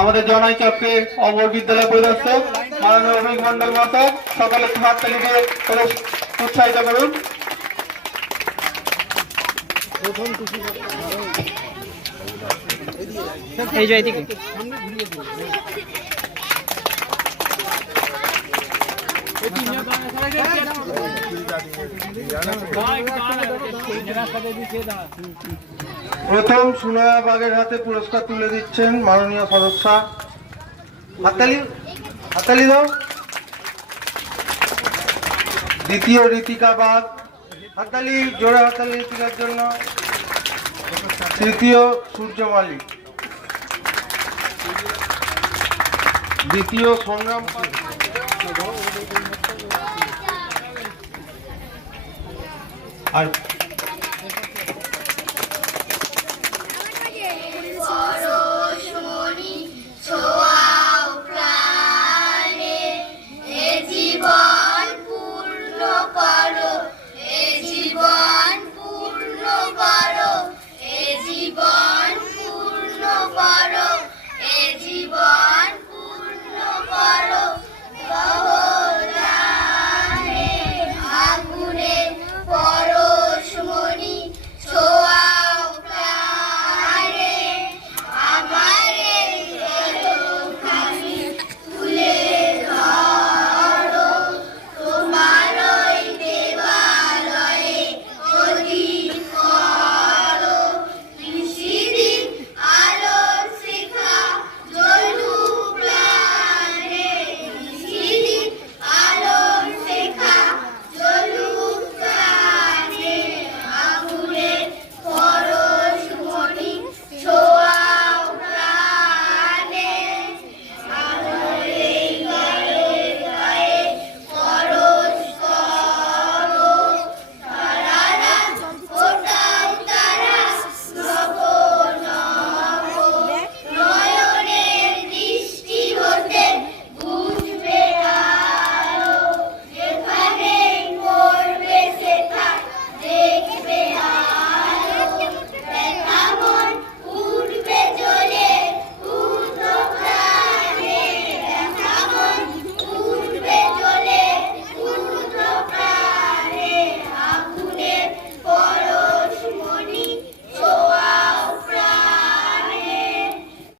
আমাদের জনাই চক্রে অমর বিদ্যালয় পরিদর্শক মাননীয় অভিক মন্ডল মহাশয়, সকালে হাততালি দিয়ে উৎসাহিত করুন। এই যে এদিকে প্রথম সুনয়া বাগের হাতে পুরস্কার তুলে দিচ্ছেন মাননীয় সদস্যা। হাততালি হাততালি দাও। দ্বিতীয় ঋতিকা বাগ, হাততালি, জোরে হাততালি ঋতিকার জন্য। তৃতীয় সূর্য মালিক। দ্বিতীয় সংগ্রাম আর